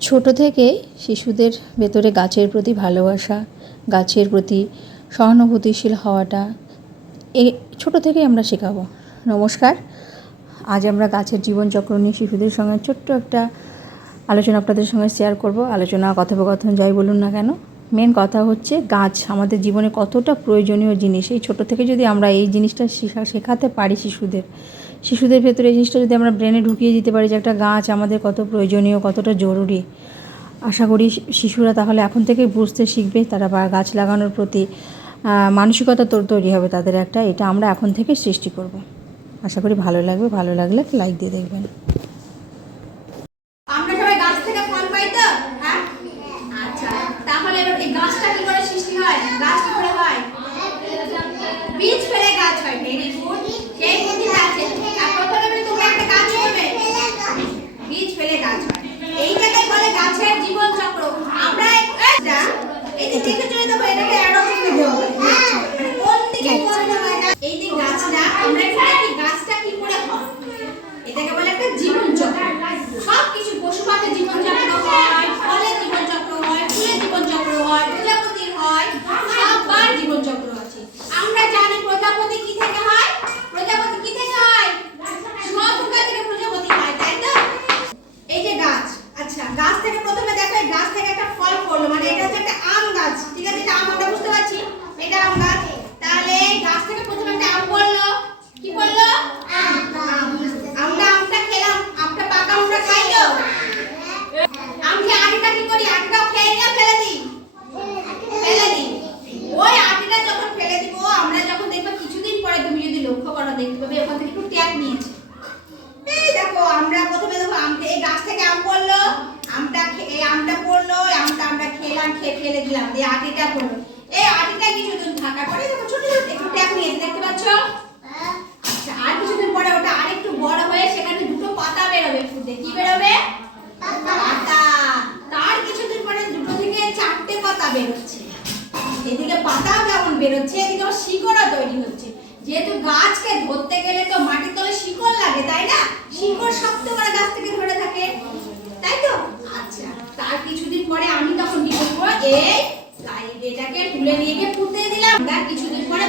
ছোট থেকে শিশুদের ভেতরে গাছের প্রতি ভালোবাসা, গাছের প্রতি সহানুভূতিশীল হওয়াটা, এ ছোট থেকেই আমরা শেখাবো। নমস্কার। আজ আমরা গাছের জীবনচক্র নিয়ে শিশুদের সঙ্গে ছোট্ট একটা আলোচনা আপনাদের সঙ্গে শেয়ার করব। আলোচনা, কথোপকথন, যাই বলুন না কেন। মেন কথা হচ্ছে গাছ আমাদের জীবনে কতটা প্রয়োজনীয় জিনিস। এই ছোট থেকে যদি আমরা এই জিনিসটা শেখা, শেখাতে পারি শিশুদের শিশুদের ভেতরে এই জিনিসটা যদি আমরা ব্রেনে ঢুকিয়ে দিতে পারি যে একটা গাছ আমাদের কত প্রয়োজনীয়, কতটা জরুরি, আশা করি শিশুরা তাহলে এখন থেকেই বুঝতে শিখবে তারা বা গাছ লাগানোর প্রতি মানসিকতা তোর তৈরি হবে তাদের একটা, এটা আমরা এখন থেকে সৃষ্টি করব। আশা করি ভালো লাগবে, ভালো লাগলে লাইক দিয়ে দেখবেন। আমরা সবাই গাছ থেকে ফল পাই তো? হ্যাঁ? আচ্ছা তাহলে এই গাছটা কি করে সৃষ্টি হয় গাছ কি করে হয় বীজ ফেলে গাছ হয় ভেরি গুড সেই বুদ্ধিটা আছে আর প্রথমে বলি তোমরা একটা গাছ করবে বীজ ফেলে গাছ হয় এইটাকে বলে গাছের জীবন চক্র আমরা একটা এই যে দেখে চলে যাব এটাকে অ্যাডো করতে হবে মানে কোন দিকে কোন জায়গায় এই যে গাছটা আমরা এখানে কি গাছটা কি করে হয় এটাকে বলে একটা জীবন চক্র সব কিছু পশু পাখির জীবন চক্র হয় ফলের জীবন চক্র হয় ফুলের জীবন চক্র হয় প্রজাপতির হয় সবার জীবন চক্র আছে আমরা জানি প্রজাপতি কি থেকে হয় প্রজাপতি কি থেকে হয় শুঁয়া থেকে প্রজাপতি হয় তাই তো এই যে গাছ আচ্ছা গাছ থেকে প্রথমে দেখো এই গাছ থেকে একটা ফল পড়ল মানে এটা হচ্ছে একটা আম গাছ ঠিক আছে এটা আম আমরা বুঝতে পারছি এটা আম গাছ তাহলে এই গাছ থেকে প্রথমে একটা আম পড়ল কি পড়ল আম আমরা আমটা খেলাম আমটা পাকা আমরা খাই তো আম খেয়ে আটিটা কি করি আটিটাও খেয়ে নিয়ে ফেলে দিই ফেলে দিই ওই আটিটা যখন ফেলে দিব আমরা যখন দেখব কিছুদিন পরে তুমি যদি লক্ষ্য করো দেখতে পাবে, ওখান থেকে একটু ট্যাগ নিয়েছে। এই দেখো, আমরা প্রথমে দেখো এই গাছ থেকে আম পড়ল, আমটা এই আমটা পড়ল আমটা আমরা খেলাম, খেয়ে দিলাম আটিটা পড়ল। এই আটিটা কিছুদিন থাকার পরে দেখো ছোট ছোট একটু ট্যাগ নিয়েছে, দেখতে পাচ্ছ? আচ্ছা আর কিছুদিন পরে ওটা বড় হয়ে সেখানে দুটো পাতা বেরোবে, ফুটে। কি বেরোবে? পাতা। তার কিছুদিন পরে দুটো থেকে চারটে পাতা বেরোচ্ছে। এদিকে পাতাও যেমন বেরোচ্ছে, এদিকে শিকড়ও তৈরি হচ্ছে। যেহেতু গাছকে ধরতে গেলে তো মাটির তলে শিকড় লাগে, তাই না? শিকড় শক্ত করে গাছ থেকে ধরে থাকে। তাই তো? আচ্ছা তার কিছুদিন পরে আমি তখন কি করব? এই গাড়ি এটাকে তুলে নিয়ে গিয়ে পুঁতে দিলাম। তার কিছুদিন পরে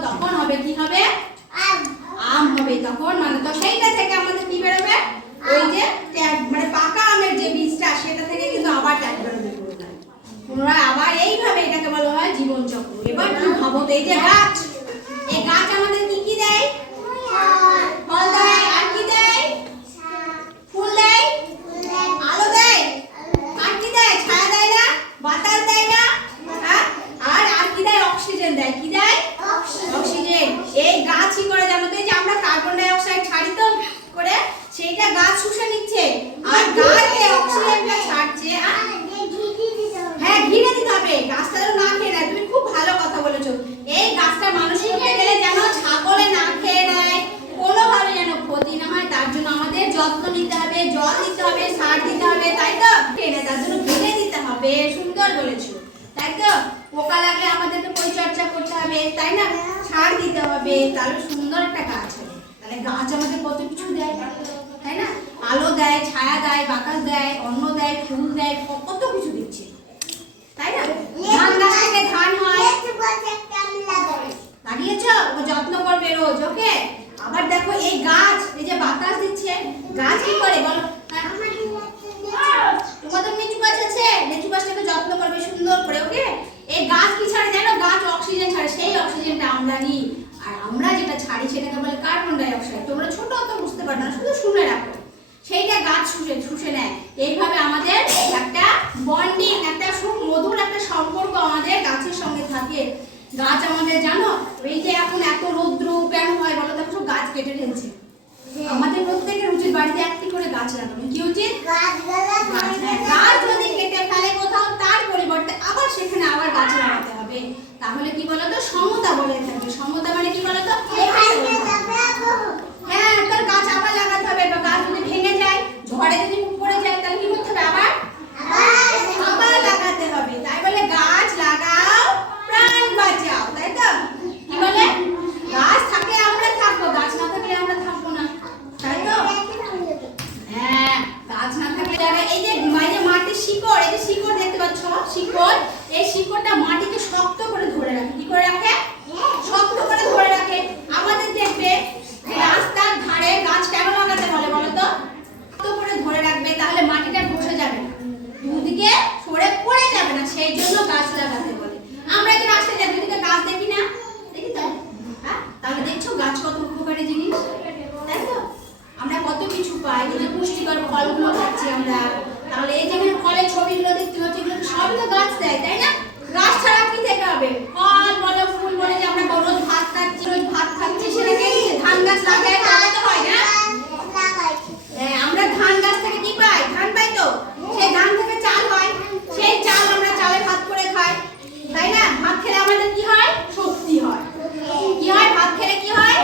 தப்பா நான் কার্বন ডাই অক্সাইড ছাড়ি তো করে সেইটা গাছ শুষে নিচ্ছে। আর গাছ এই অক্সিজেনটা ছাড়ছে। আর হ্যাঁ ঘিরে দিতে হবে। গাছটা যেন না খেয়ে নেয়। তুমি খুব ভালো কথা বলেছ। এই গাছটা মানুষ করতে গেলে যেন ছাগলে না খেয়ে নেয় কোনোভাবে যেন ক্ষতি না হয় তার জন্য আমাদের যত্ন নিতে হবে জল দিতে হবে সার দিতে হবে তাই তো? খেয়ে নেয় তার জন্য ঘিরে দিতে হবে। সুন্দর বলেছ। তাই তো? পোকা লাগলে আমাদেরকে পরিচর্যা করতে হবে তাই না? সার দিতে হবে। তাহলে সুন্দর একটা গাছ হবে। মানে গাছ আমাদের কত কিছু দেয়, তাই না? আলো দেয়, ছায়া দেয়, বাতাস দেয়, অন্ন দেয়, ফুল দেয়, কত কিছু দিচ্ছে। তাই না? ধান গাছ থেকে ধান হয়। দাঁড়িয়েছ ও যত্ন করবে রোজ, ওকে? আবার দেখো এই গাছ, এই যে বাতাস দিচ্ছে, গাছ কি করে বলো? গাছ আমাদের জানো? এই যে এখন এত রৌদ্র কেন হয় বলো? তো সব গাছ কেটে ফেলছে। আমাদের প্রত্যেকের উচিত বাড়িতে একটি করে গাছ লাগানো। কি উচিত? গাছ যদি কেটে ফেলে কোথাও তার পরিবর্তে আবার সেখানে আবার গাছ লাগাতে হবে। তাহলে কি বলতো? সমতা বলে থাকবে। সমতা মানে কি বলতো? শিকড় এই শিকড়টা মাটিতে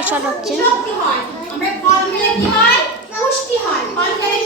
ফসল হচ্ছে আমরা ফল খেলে কি হয়? পুষ্টি হয়। ফল খেলে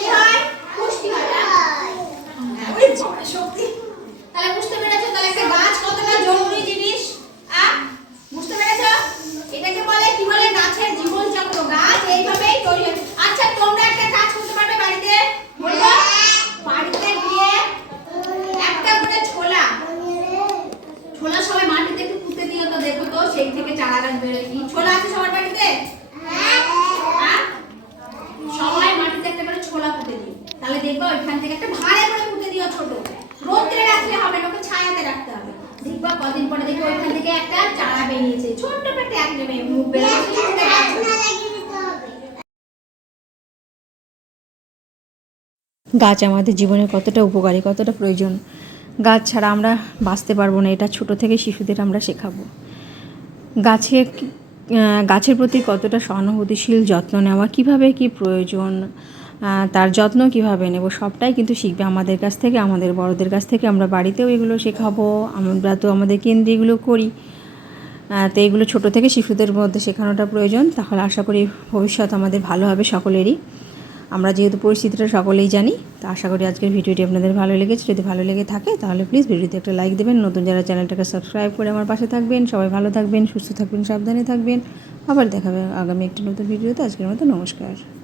গাছ আমাদের জীবনে কতটা উপকারী, কতটা প্রয়োজন। গাছ ছাড়া আমরা বাঁচতে পারব না, এটা ছোট থেকে শিশুদের আমরা শেখাবো। গাছে গাছের প্রতি কতটা সহানুভূতিশীল, যত্ন নেওয়া, কীভাবে কি প্রয়োজন তার যত্ন কীভাবে নেব, সবটাই কিন্তু শিখবে আমাদের কাছ থেকে, আমাদের বড়দের কাছ থেকে। আমরা বাড়িতেও এগুলো শেখাবো, আমরা তো আমাদের কেন্দ্রে এগুলো করি। তো এগুলো ছোট থেকে শিশুদের মধ্যে শেখানোটা প্রয়োজন। তাহলে আশা করি ভবিষ্যৎ আমাদের ভালো হবে সকলেরই। আমরা যেহেতু পরিস্থিতিটা সকলেই জানি, তো আশা করি আজকের ভিডিওটি আপনাদের ভালো লেগেছে। যদি ভালো লেগে থাকে, তাহলে প্লিজ ভিডিওতে একটা লাইক দেবেন। নতুন যারা চ্যানেলটাকে সাবস্ক্রাইব করে আমার পাশে থাকবেন, সবাই ভালো থাকবেন, সুস্থ থাকবেন, সাবধানে থাকবেন। আবার দেখাবে আগামী একটি নতুন ভিডিওতে। আজকের মতো নমস্কার।